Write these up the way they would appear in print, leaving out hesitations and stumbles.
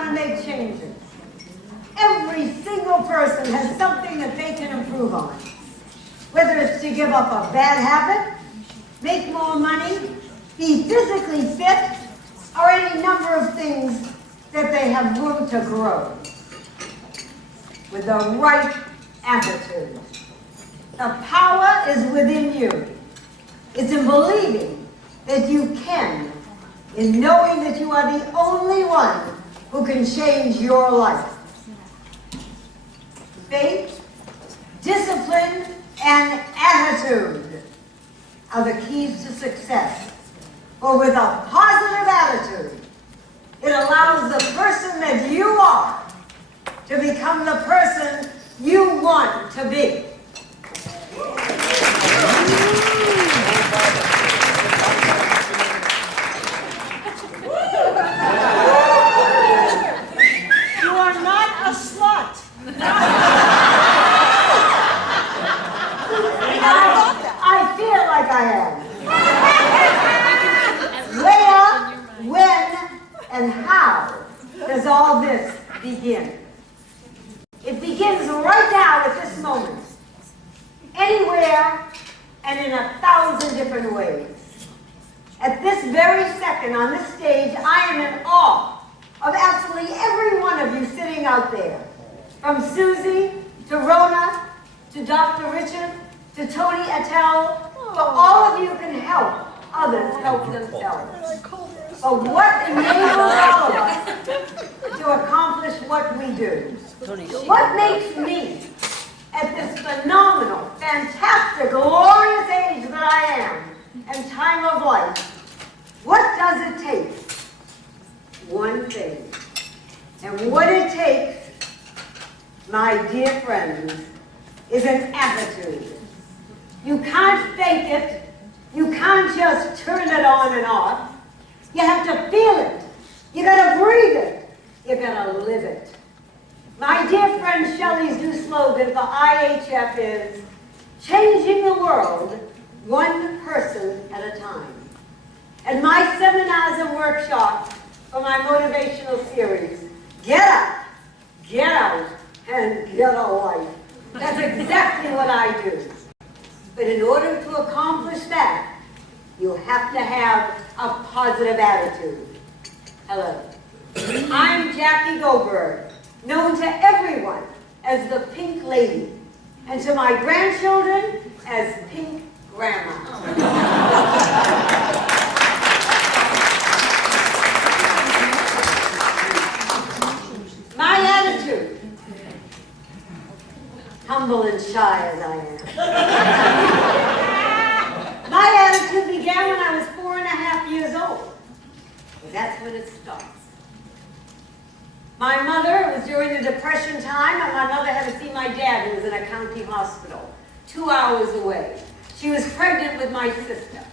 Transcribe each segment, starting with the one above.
want to make changes. Every single person has something that they can improve on. Whether it's to give up a bad habit, make more money, be physically fit, or any number of things that they have room to grow. With the right attitude. The power is within you. It's in believing that you can, in knowing that you are the only one who can change your life. Faith, discipline, and attitude are the keys to success. For with a positive attitude, it allows the person that you are to become the person you want to be. You are not a slut. I feel like I am. Where, when, and how does all this begin? It begins right now at this moment. Anywhere and in 1,000 different ways. At this very second on this stage, I am in awe of absolutely every one of you sitting out there. From Susie, to Rona, to Dr. Richard, to Tony Attell, so all of you can help others help themselves. But what enables all of us to accomplish what we do? What makes me, at this phenomenal, fantastic, glorious age that I am, and time of life, what does it take? One thing. And what it takes, my dear friends, is an attitude. You can't fake it. You can't just turn it on and off. You have to feel it. You gotta breathe it. You gotta live it. My dear friend Shelley's new slogan for IHF is, changing the world one person at a time. And my seminars and workshops for my motivational series, get up, get out, and get a life. That's exactly what I do. But in order to accomplish that, you have to have a positive attitude. Hello. I'm Jackie Goldberg, known to everyone as the Pink Lady, and to my grandchildren as Pink Grandma. My attitude, humble and shy as I am. My attitude began when I was 4.5 years old. That's when it starts. My mother, it was during the Depression time, and my mother had to see my dad, who was in a county hospital, 2 hours away. She was pregnant with my sister.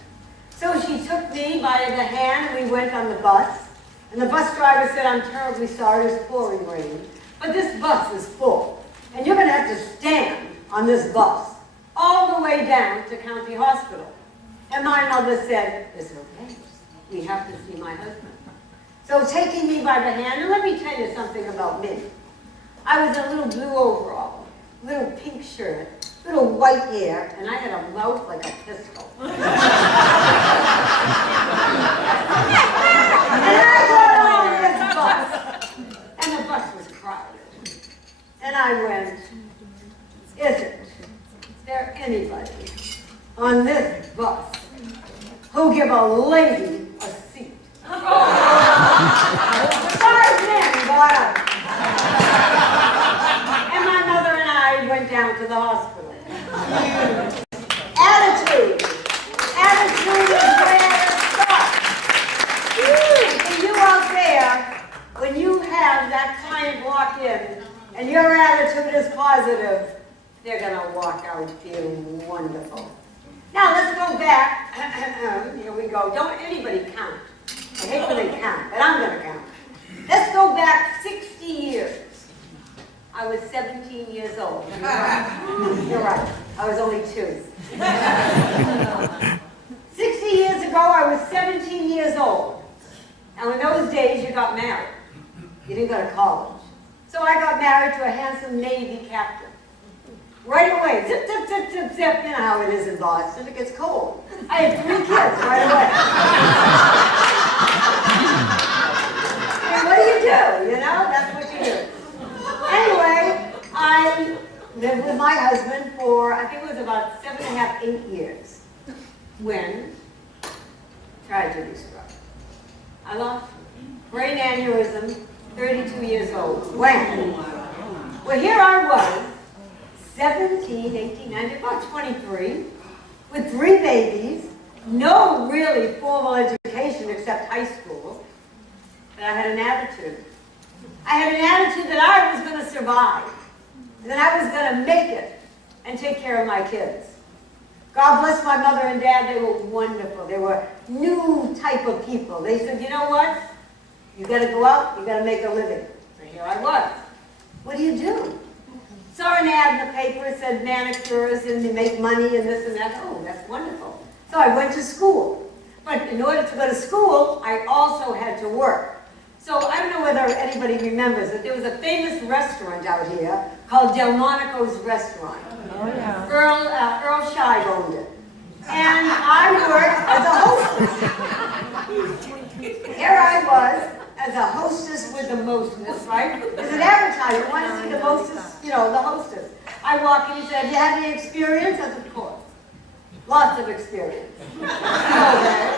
So she took me by the hand, and we went on the bus. And the bus driver said, I'm terribly sorry, it's pouring rain, but this bus is full. And you're going to have to stand on this bus all the way down to county hospital. And my mother said, it's okay. We have to see my husband. So taking me by the hand, and let me tell you something about me. I was in a little blue overall, little pink shirt, little white hair, and I had a mouth like a pistol. And I got on this bus, and the bus was crowded. And I went, isn't there anybody on this bus who give a lady a seat? 5 men got up. And my mother and I went down to the hospital. Attitude. Attitude is where it starts. And you out there, when you have that client walk in and your attitude is positive, they're going to walk out feeling wonderful. Now let's go back. Here we go. Don't anybody count. I hate when they count, but I'm going to count. Let's go back 60 years. I was 17 years old. You're right. I was only 2. 60 years ago, I was 17 years old. Now, in those days, you got married. You didn't go to college. So I got married to a handsome Navy captain. Right away, zip, zip, zip, zip, zip. You know how it is in Boston, it gets cold. I had 3 kids right away. And what do? You know, that's what you do. Anyway, I lived with my husband for, I think it was about 7.5, 8 years, when tragedy struck. I lost brain aneurysm, 32 years old. When? Well, here I was, 17, 18, 19, about 23, with 3 babies, no really formal education except high school, but I had an attitude. I had an attitude that I was going to survive, that I was going to make it and take care of my kids. God bless my mother and dad, they were wonderful. They were new type of people. They said, you know what? You got to go out, you got to make a living. So here I was. What do you do? Saw an ad in the paper, it said manicures and they make money and this and that. Oh, that's wonderful. So I went to school. But in order to go to school, I also had to work. So I don't know whether anybody remembers it. There was a famous restaurant out here called Delmonico's Restaurant. Oh, yeah. Earl Scheib owned it. And I worked as a hostess. Here I was as a hostess with the mostess, right? As an advertiser, you want to see the mostess, you know, the hostess. I walk in, he said, you have any experience? I said, of course. Lots of experience. Okay.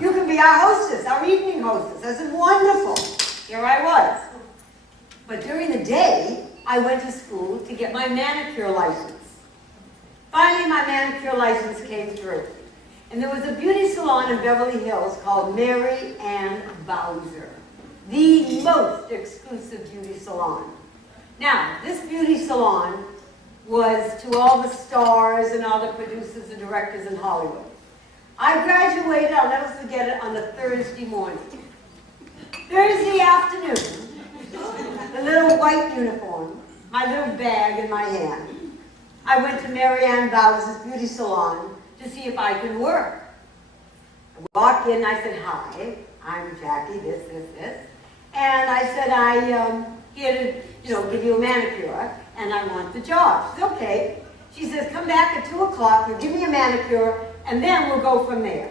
You can be our hostess, our evening hostess. I said, wonderful. Here I was. But during the day, I went to school to get my manicure license. Finally, my manicure license came through. And there was a beauty salon in Beverly Hills called Mary Ann Bowser. The most exclusive beauty salon. Now, this beauty salon was to all the stars and all the producers and directors in Hollywood. I graduated, I'll never forget it, on a Thursday morning. Thursday afternoon, the little white uniform, my little bag in my hand, I went to Mary Ann Bowser's beauty salon to see if I could work. I walked in, I said, hi, I'm Jackie, this. And I said, I'm here to, give you a manicure, and I want the job. She said, okay. She says, come back at 2 o'clock, you'll give me a manicure, and then we'll go from there.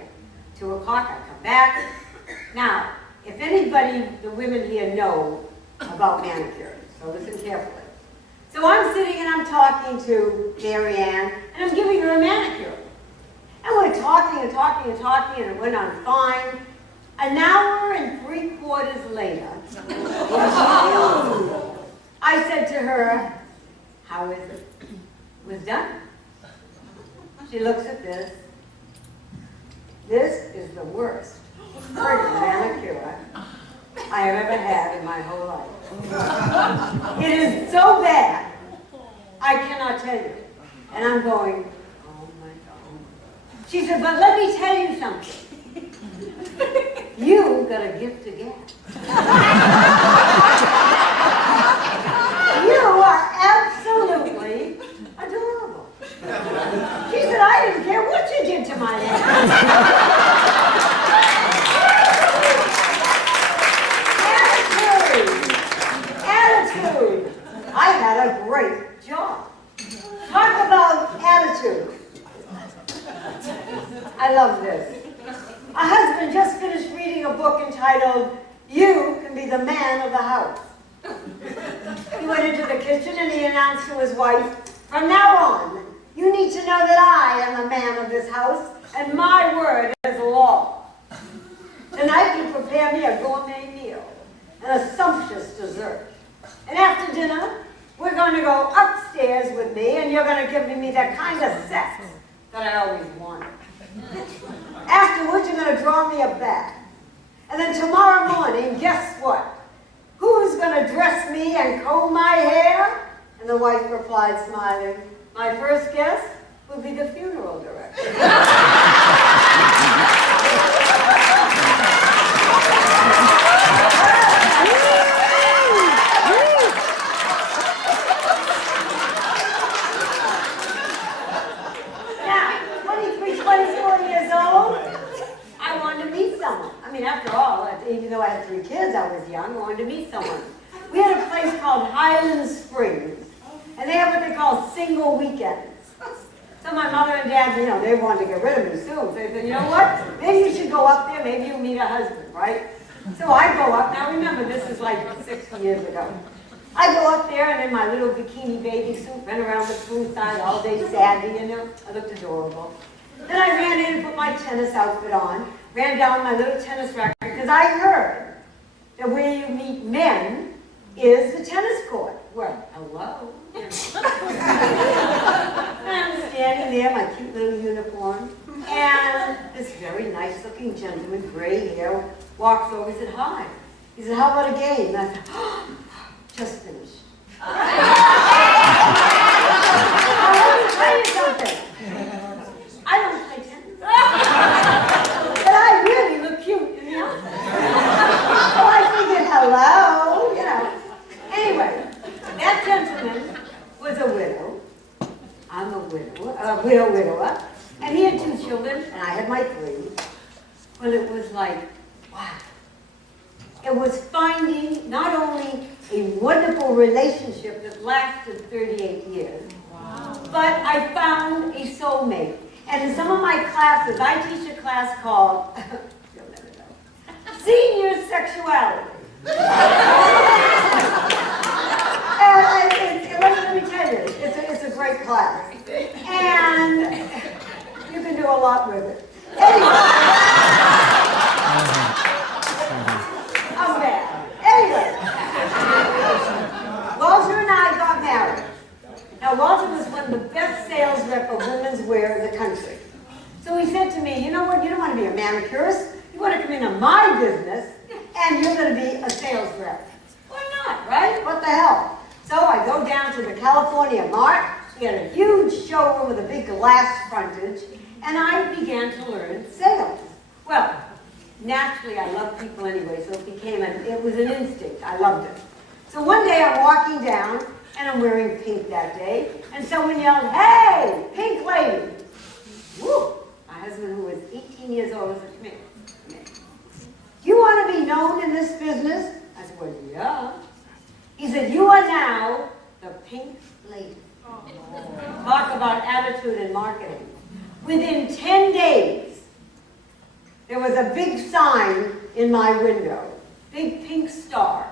2 o'clock, I come back. Now, if anybody, the women here know about manicures, so listen carefully. So I'm sitting and I'm talking to Mary Ann, and I'm giving her a manicure. And we're talking, and it went on fine. An hour and 3/4 later, I said to her, how is it? It was done. She looks at this. This is the worst manicure I have ever had in my whole life. It is so bad, I cannot tell you. And I'm going, oh my God. She said, but let me tell you something. You got a gift to give. You are absolutely adorable. She said, I didn't care what you did to my hair. Attitude. I had a great job. Talk about attitude. I love this. A husband just finished reading a book entitled, You Can Be the Man of the House. He went into the kitchen and he announced to his wife, from now on, you need to know that I am the man of this house, and my word is law. Tonight you prepare me a gourmet meal and a sumptuous dessert. And after dinner, we're going to go upstairs with me, and you're going to give me that kind of sex that I always wanted. Afterwards, you're going to draw me a bath. And then tomorrow morning, guess what? Who's going to dress me and comb my hair? And the wife replied, smiling, my first guest will be the funeral director. Now, 23, 24 years old, I wanted to meet someone. I mean, after all, even though I had 3 kids, I was young, I wanted to meet someone. Highland Springs. And they have what they call single weekends. So my mother and dad, they wanted to get rid of me soon. So they said, you know what? Maybe you should go up there. Maybe you'll meet a husband, right? So I go up. Now remember, this is like 60 years ago. I go up there and in my little bikini bathing suit, ran around the poolside all day Sandy, I looked adorable. Then I ran in and put my tennis outfit on, ran down my little tennis racket, because I heard that where you meet men is the tennis court. Well, hello. And I'm standing there, my cute little uniform, and this very nice looking gentleman, gray hair, walks over and said, hi. He said, how about a game? And I said, oh, just finished. Let me tell you something. I don't play tennis. But I really look cute in the outfit. So I figured, hello, Anyway, that gentleman was a widow. I'm a widower. And he had 2 children, and I had my 3. Well, it was like, wow. It was finding not only a wonderful relationship that lasted 38 years, but I found a soulmate. And in some of my classes, I teach a class called, you'll never know, Senior Sexuality. Let me tell you, it's a great class. And you can do a lot with it. Anyway. I'm bad. Anyway. Walter and I got married. Now, Walter was one of the best sales rep of women's wear in the country. So he said to me, you know what, you don't want to be a manicurist. You want to come into my business, and you're going to be a sales rep. Why not, right? What the hell? So I go down to the California Mart. We had a huge showroom with a big glass frontage, and I began to learn sales. Well, naturally, I love people anyway, so it was an instinct. I loved it. So one day I'm walking down, and I'm wearing pink that day, and someone yelled, hey, pink lady. Woo! My husband, who was 18 years old, said, come here. Do you want to be known in this business? I said, well, yeah. He said, you are now the pink lady. Talk about attitude and marketing. Within 10 days, there was a big sign in my window, big pink star,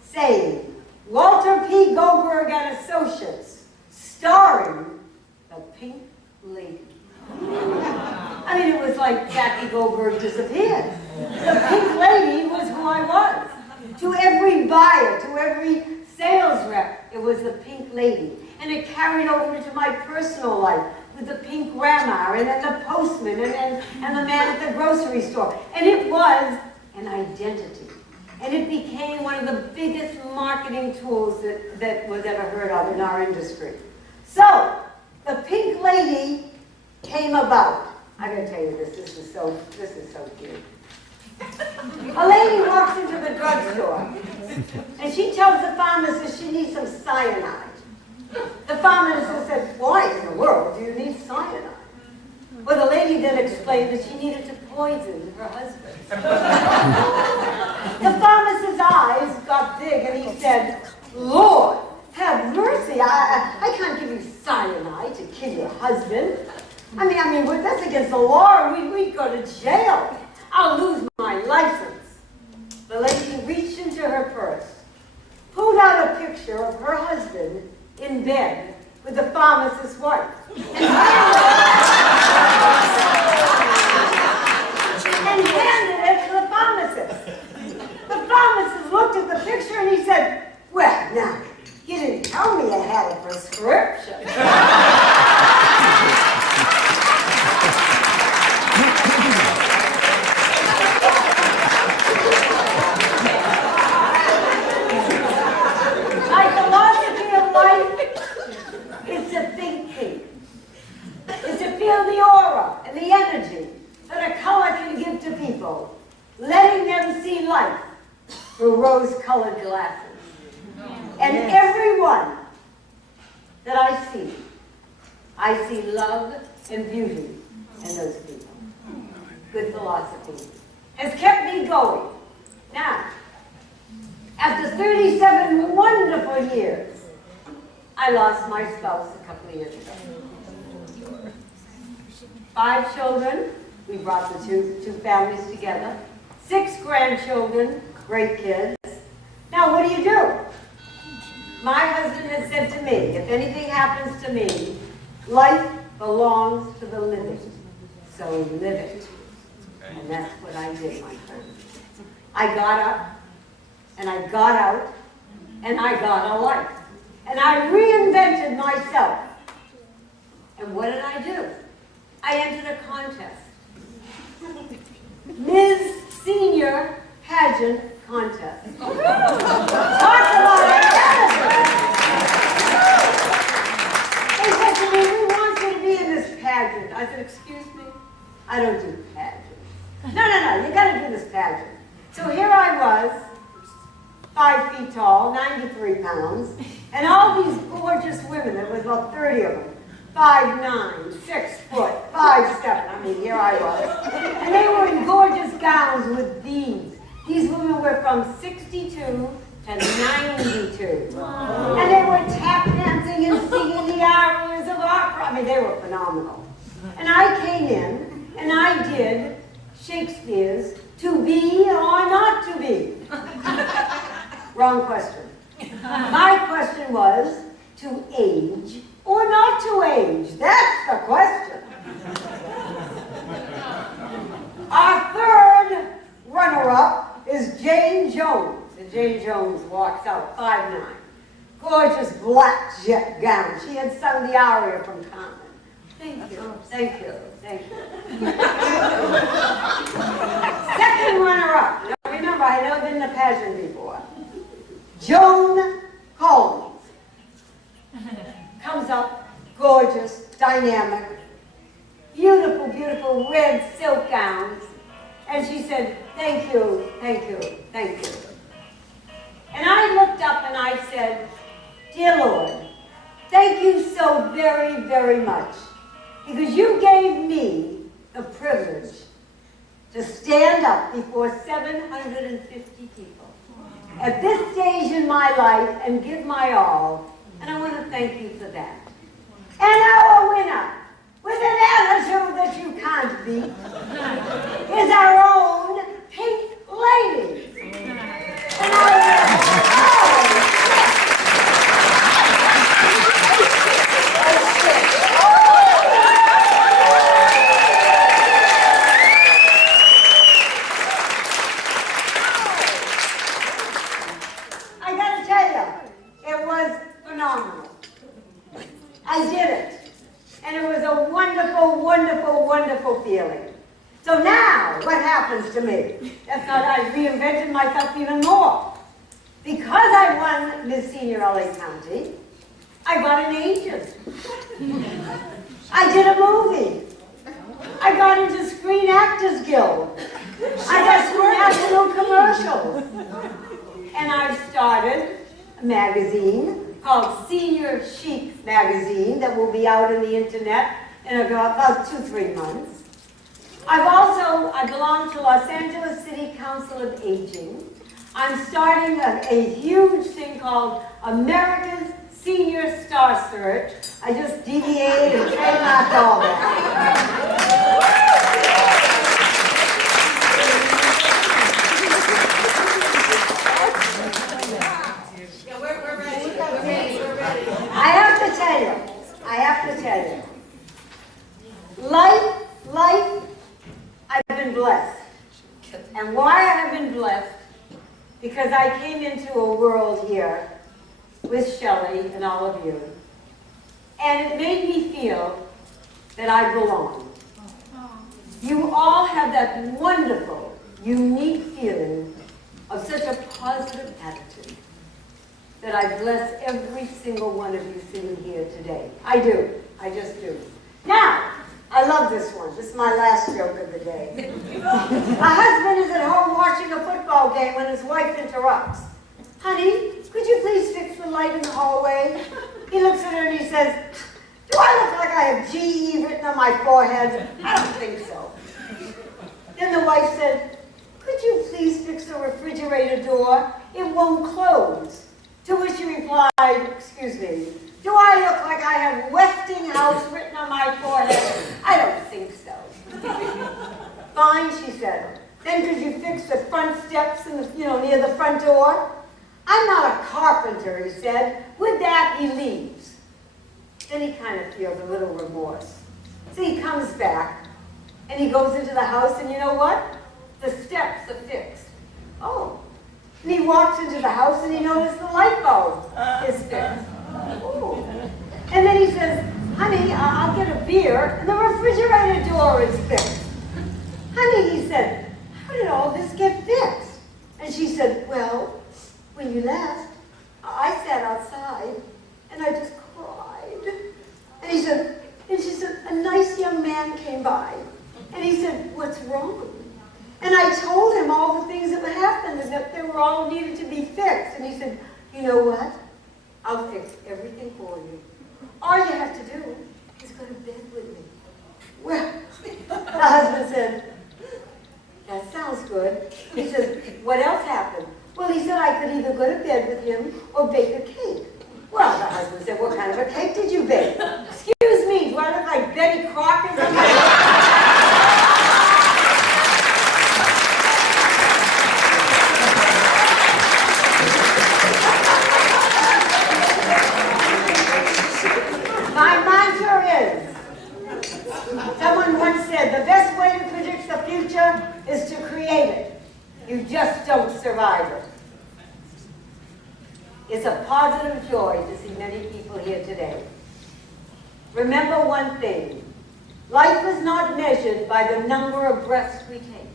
saying, Walter P. Goldberg and Associates, starring the Pink Lady. I mean, it was like Jackie Goldberg disappeared. The Pink Lady was who I was. To every buyer, to every sales rep, it was the Pink Lady. And it carried over into my personal life with the pink grandma and then the postman and the man at the grocery store. And it was an identity. And it became one of the biggest marketing tools that was ever heard of in our industry. So, the Pink Lady came about. I gotta tell you this is so cute. A lady walks into the drugstore and she tells the pharmacist she needs some cyanide. The pharmacist said, why in the world do you need cyanide? Well, the lady then explained that she needed to poison her husband. The pharmacist's eyes got big and he said, Lord, have mercy, I can't give you cyanide to kill your husband. I mean, that's against the law. We'd go to jail. I'll lose my license. The lady reached into her purse, pulled out a picture of her husband in bed with the pharmacist's wife, and handed it to the pharmacist. The pharmacist looked at the picture and he said, well, now, you didn't tell me I had a prescription. Feel the aura and the energy that a color can give to people, letting them see life through rose-colored glasses. And everyone that I see love and beauty in those people. Good philosophy has kept me going. Now, after 37 wonderful wonderful years. I lost my spouse a couple of years ago. 5 children, we brought the two families together. 6 grandchildren, great kids. Now what do? My husband had said to me, if anything happens to me, life belongs to the living, so live it. And that's what I did, my friend. I got up, and I got out, and I got a life. And I reinvented myself. And what did I do? I entered a contest. Ms. Senior Pageant Contest. Talk about it. They said to me, we want you to be in this pageant. I said, excuse me? I don't do pageants. No, you gotta do this pageant. So here I was, 5 feet tall, 93 pounds, and all these gorgeous women, there was about 30 of them, 5'9", 6 foot, 5'7", I mean, here I was. And they were in gorgeous gowns with beads. These women were from 62 to 92. And they were tap dancing and singing the arias of opera. I mean, they were phenomenal. And I came in, and I did Shakespeare's To Be or Not to Be. Wrong question. My question was, to age or not to age? That's the question. Our third runner-up is Jane Jones. And Jane Jones walks out, 5'9". Gorgeous black jet gown. She had sung the aria from Carmen. Thank you, thank you, thank you. Second runner-up. Now remember, I never been in a pageant before. Joan Collins comes up, gorgeous, dynamic, beautiful, beautiful red silk gowns. And she said, thank you, thank you, thank you. And I looked up and I said, dear Lord, thank you so very, very much. Because you gave me the privilege to stand up before 750 people at this stage in my life and give my all. And I want to thank you for that. And our winner, with an attitude that you can't beat, is our own Pink Lady. And I got to tell you, it was phenomenal. I did it. And it was a wonderful, wonderful, wonderful feeling. So now, what happens to me? That's not, I reinvented myself even more. Because I won Miss Senior LA County, I got an agent. I did a movie. I got into Screen Actors Guild. I got some national commercials. And I started a magazine called Senior Chic Magazine that will be out on the internet in about 2-3 months. I belong to Los Angeles City Council of Aging. I'm starting a huge thing called America's Senior Star Search. I just deviated and trademarked all that. I have to tell you, life, I've been blessed. And why I have been blessed, because I came into a world here with Shelley and all of you, and it made me feel that I belong. You all have that wonderful, unique feeling of such a positive attitude that I bless every single one of you sitting here today. I do. I just do. Now, I love this one. This is my last joke of the day. A husband is at home watching a football game when his wife interrupts. Honey, could you please fix the light in the hallway? He looks at her and he says, do I look like I have GE written on my forehead? I don't think so. Then the wife said, could you please fix the refrigerator door? It won't close. To which he replied, replied, excuse me, do I look like I have Westinghouse written on my forehead? I don't think so. Fine, she said. Then could you fix the front steps in the, near the front door? I'm not a carpenter, he said. With that, he leaves. Then he kind of feels a little remorse. So he comes back, and he goes into the house, and you know what? The steps are fixed. Oh. And he walks into the house, and he notices the light bulb is fixed. Ooh. And then he says, honey, I'll get a beer, and the refrigerator door is fixed. Honey, he said, how did all this get fixed? And she said, well, when you left, I sat outside, and I just cried. And he said, and she said, a nice young man came by, and he said, what's wrong? And I told him all the things that would happen, and that they were all needed to be fixed. And he said, you know what? I'll fix everything for you. All you have to do is go to bed with me. Well, the husband said, that sounds good. He says, what else happened? Well, he said I could either go to bed with him or bake a cake. Well, the husband said, what kind of a cake did you bake? Excuse me, do I look like Betty Crocker? My mantra is, someone once said, the best way to predict the future is to create it. You just don't survive it. It's a positive joy to see many people here today. Remember one thing. Life is not measured by the number of breaths we take,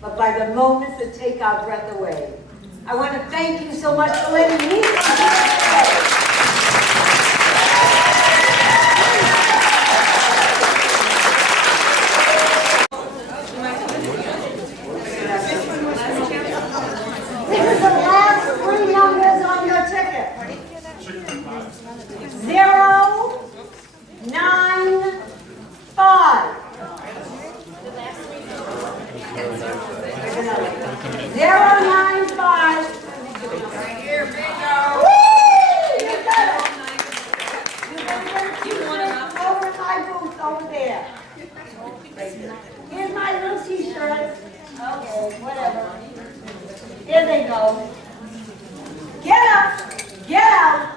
but by the moments that take our breath away. I want to thank you so much for letting me come here today. This is the last three numbers on your ticket. 0, 9, 5. 0, 9, 5. Right here, bingo. Woo! You got it. You over my boots over there. Here's my little t-shirt. Okay, whatever. Here they go. Get up, get out,